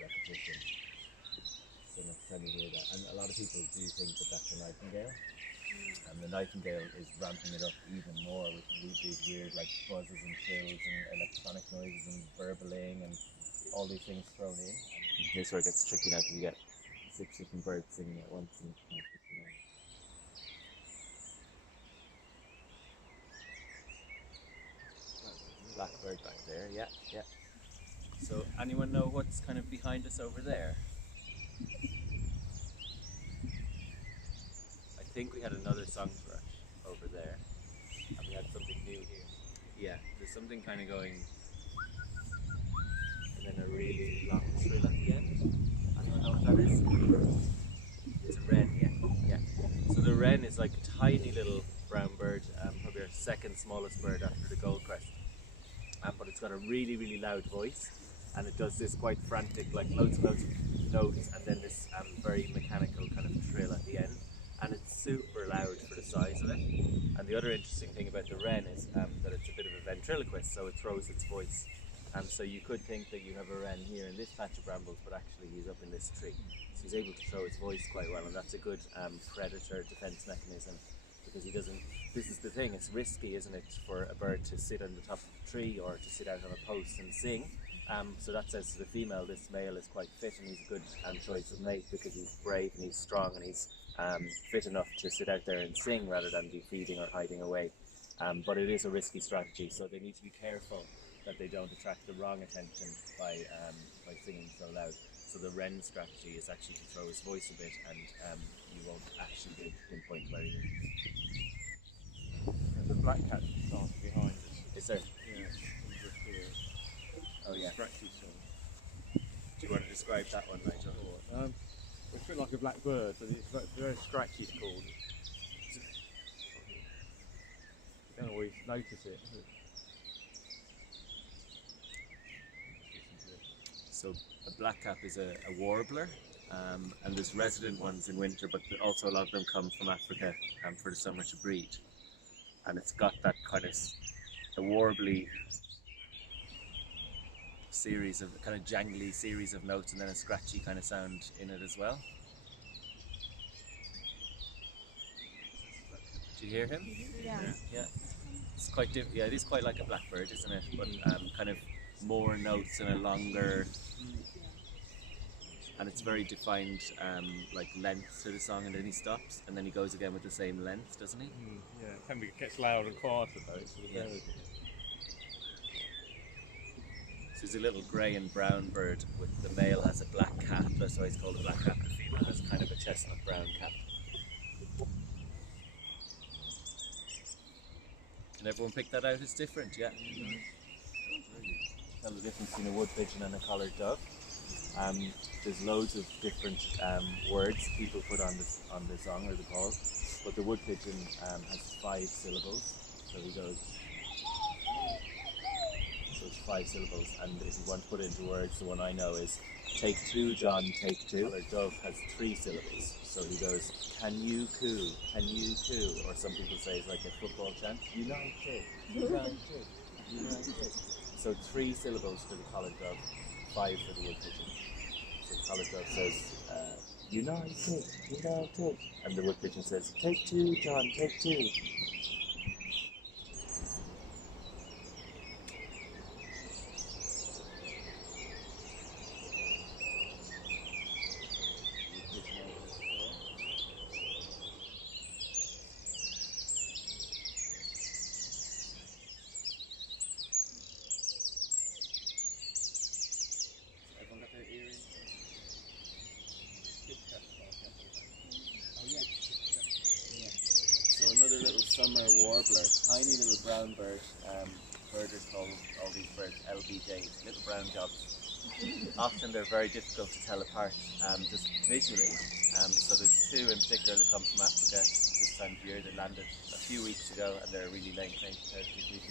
repetition. So next time you hear that, and a lot of people do think that that's a nightingale, and the nightingale is ramping it up even more with these weird like buzzes and trills and electronic noises and burbling and all these things thrown in. And here's where it gets tricky now, because you get 6 different birds singing at once and it's kind of tricky now. Blackbird back there, yeah, yeah. So anyone know what's kind of behind us over there? I think we had another song thrush over there, and we had something new here. Yeah, there's something kind of going, and then a really long trill at the end. Anyone know what that is? It's a wren, yeah, yeah. So the wren is like a tiny little brown bird, probably our second smallest bird after the goldcrest. But it's got a really, really loud voice, and it does this quite frantic, like loads and loads of notes, and then this very mechanical kind of trill at the end, and it's super loud for the size of it. And the other interesting thing about the wren is that it's a bit of a ventriloquist, so it throws its voice. So you could think that you have a wren here in this patch of brambles, but actually he's up in this tree. So he's able to throw his voice quite well, and that's a good predator defense mechanism. Because he doesn't, this is the thing, it's risky, isn't it, for a bird to sit on the top of a tree or to sit out on a post and sing. So that says to the female, this male is quite fit and he's a good choice of mate, because he's brave and he's strong and he's fit enough to sit out there and sing rather than be feeding or hiding away. But it is a risky strategy, so they need to be careful that they don't attract the wrong attention by singing so loud. So the wren strategy is actually to throw his voice a bit, and you won't actually be able to pinpoint where he is. There's a black cat song behind us. Is there? Yeah, here. Oh yeah. Scratchy song. Do you want to describe that one, Nigel? It's a bit like a black bird, but it's very scratchy, it's called. You don't always notice it. So a blackcap is a warbler, and there's resident ones in winter, but also a lot of them come from Africa for the summer to breed. And it's got that kind of a warbly series of kind of jangly series of notes, and then a scratchy kind of sound in it as well. Do you hear him? Yeah. Yeah. It's quite different. Yeah, it is quite like a blackbird, isn't it? But kind of more notes and a longer, and it's very defined like length to the song, and then he stops and then he goes again with the same length, doesn't he? Yeah, it gets louder and quieter though. So yeah. So he's a little grey and brown bird, with the male has a black cap, that's why he's called a black cap. The female has kind of a chestnut brown cap. Can everyone pick that out? It's different, yeah. Tell the difference between a wood pigeon and a collared dove. There's loads of different words people put on the song or the call, but the wood pigeon has 5 syllables, so he goes. So it's 5 syllables, and if you want to put it into words, the one I know is "Take 2, John, take 2." Collared dove has 3 syllables, so he goes, "Can you coo, can you coo," or some people say it's like a football chant, "United, United, United." So 3 syllables for the collared dove, 5 for the wood pigeon. So the collared dove says, "United, United," and the wood pigeon says, "Take 2, John, take 2." Another little summer warbler, tiny little brown bird. Birders call all these birds LBJs, little brown jobs. Often they're very difficult to tell apart just visually. So there's 2 in particular that come from Africa this time of year. They landed a few weeks ago, and they're really laying claim to territory,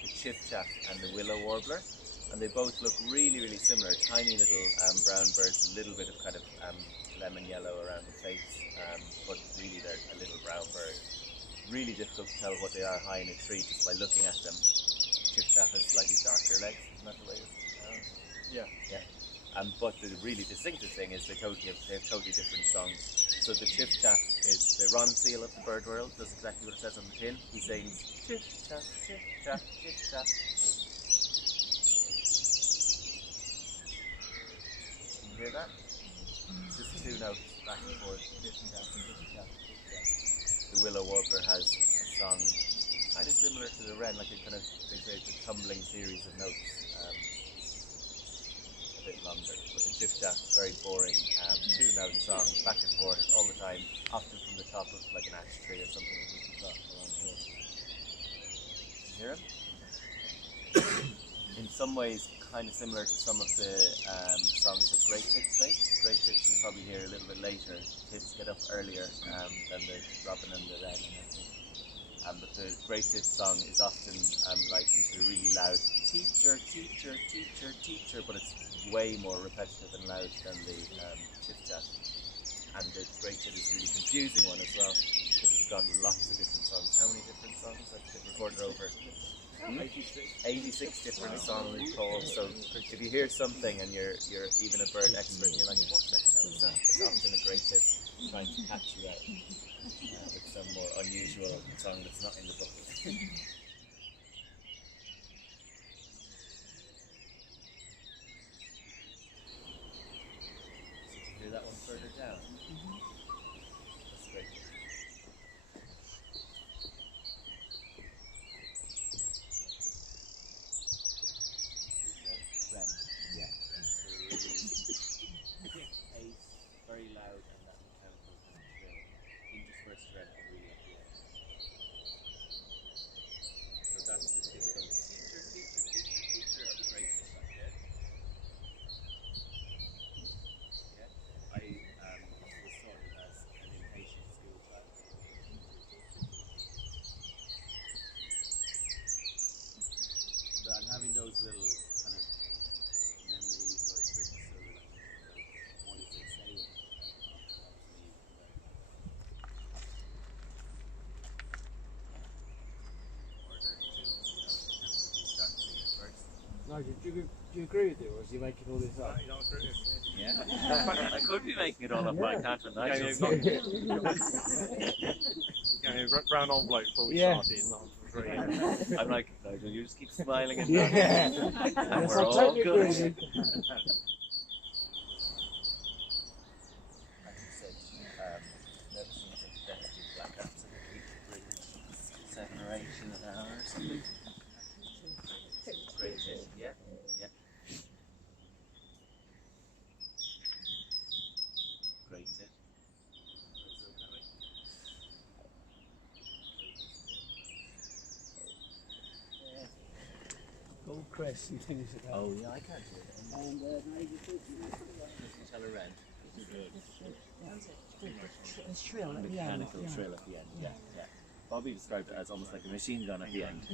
the chiffchaff and the willow warbler. And they both look really, really similar. Tiny little brown birds, a little bit of kind of lemon yellow around the face, but really they're a little brown bird. Really difficult to tell what they are high in a tree just by looking at them. Chiffchaff has slightly darker legs, isn't that the way it's Yeah. Yeah. But the really distinctive thing is they have totally different songs. So the chiff-chaff is the Ron Seal of the bird world, does exactly what it says on the tin. He sings chiff-chaff, chiff-chaff, chiff-chaff. Can you hear that? It's just two notes back and forth. Chiff-chaff, chiff-chaff, chiff-chaff. The willow warbler has a song kind of similar to the wren, like a kind of, they say it's a tumbling series of notes. A bit longer, but the chiff-chaff is very boring, two-note song, back and forth all the time, often from the top of like an ash tree or something that we've got around here. You hear him? In some ways, kind of similar to some of the songs that great tits make. Great tits we'll probably hear a little bit later. Tits get up earlier than the robin and the wren and everything. But the great tit song is often likened to a really loud teacher, teacher, teacher, teacher, but it's way more repetitive and loud than the chiff-chaff. And the great tit is a really confusing one as well, because it's got lots of different songs. How many different songs? I've recorded over 86 different song calls. So if you hear something and you're even a bird expert and you're like, what the hell is that? It's often a great tit trying to catch you out with some more unusual song that's not in the book. So did you hear that one further down? That's great. Wren. Yeah. Really thick, very loud, and that mechanical kind of trill. Interspersed red and really up the end. So that's the typical teacher, teacher, teacher, teacher of the great tit back there. Yeah. I was taught it as an impatient school child. And having those little kind of memories or tricks or like, what is it saying? Helps me learn how to order to, in terms of you start singing at first. Nigel, do you agree with it, or is he making all this up? You don't agree with it. Yeah. I could be making it all up, but I can't with Nigel. Brown envelope full Yeah. shot in, not free. I'm like, Nigel, you just keep smiling and Yeah. nodding, and Yes, we're I all totally good. agree with you. Like you said, never seen such destitute black absolutely brilliant. 7 or 8 in an hour or something. Great hit, yeah, yeah. Great hit. Oh, Chris, you finish it now. Oh yeah, I can't do it. And Tell a wren. it's shrill at the end. Mechanical trill at the end, yeah, yeah. Bobby described it as almost like a machine gun at the end.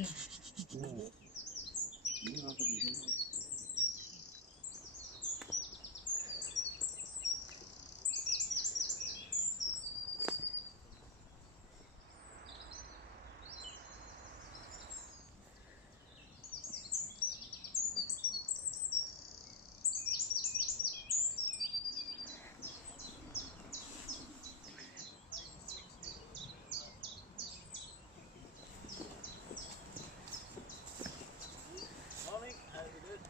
Morning, how's it good?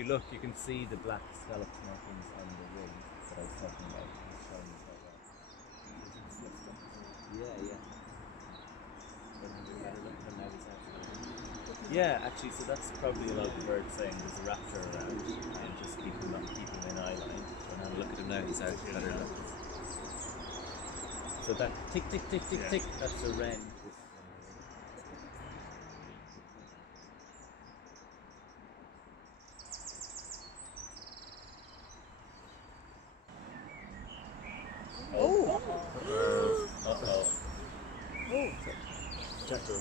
you look, you can see the black scalloped markings on the wing that I was talking about. It's showing quite well. Yeah. But have a better look at him now he's out. Yeah, actually, so that's probably a lot of the birds saying there's a raptor around and just keep him in eye line. And have a look at him now, he's out. Better look. So that tick, tick, tick, tick, tick, that's a wren. Uh-oh. Jackdaw.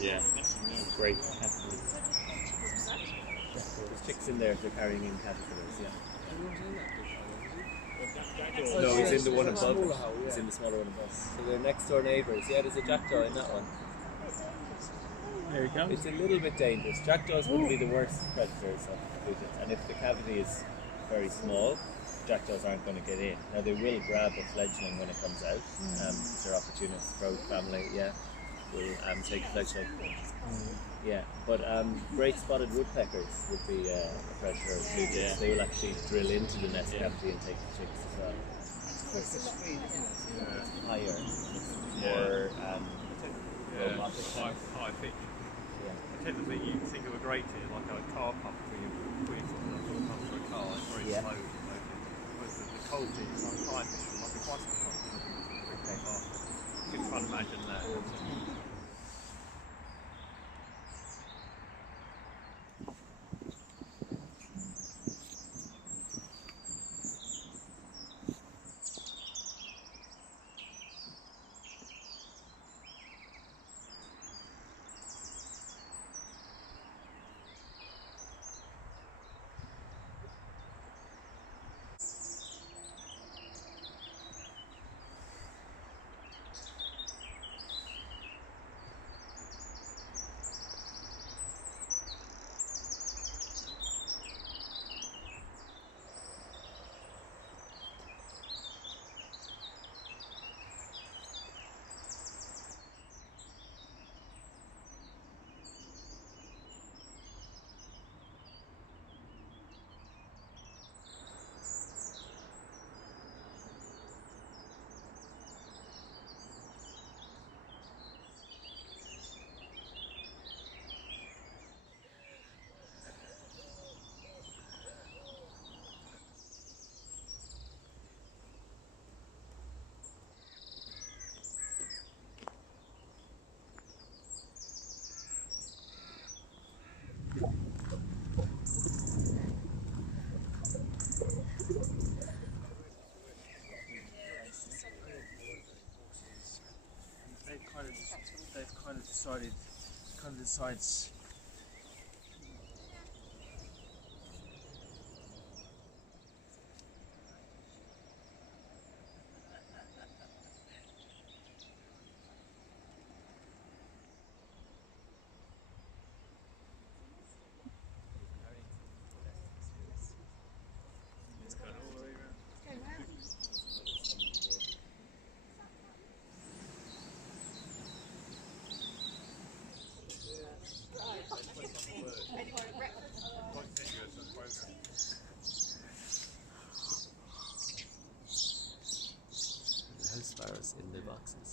Yeah. Great caterpillars. There's chicks in there if they're carrying in caterpillars, yeah. No, he's in the one above it. He's in the smaller one above. So they're next door neighbours. Yeah, there's a jackdaw in that one. There he comes. It's a little bit dangerous. Jackdaws wouldn't be the worst predators of pigeons, and if the cavity is very small, jackdaws aren't going to get in. Now they will grab a fledgling when it comes out. They're opportunists. Road family, yeah, will take a fledgling. Yeah, but great spotted woodpeckers would be a predator of pigeons. Yeah. They will actually drill into the nest cavity and take the chicks as well. It's Higher. More robotic. High pitch. Yeah. I tend to think you think of a grating like a car pump where you put your foot on the pump for a car. It's very slow. Whereas the cold thing is like high pitch, like a bicycle pump. Pretty fast. You can't imagine that. They've kind of decided House sparrows in the boxes.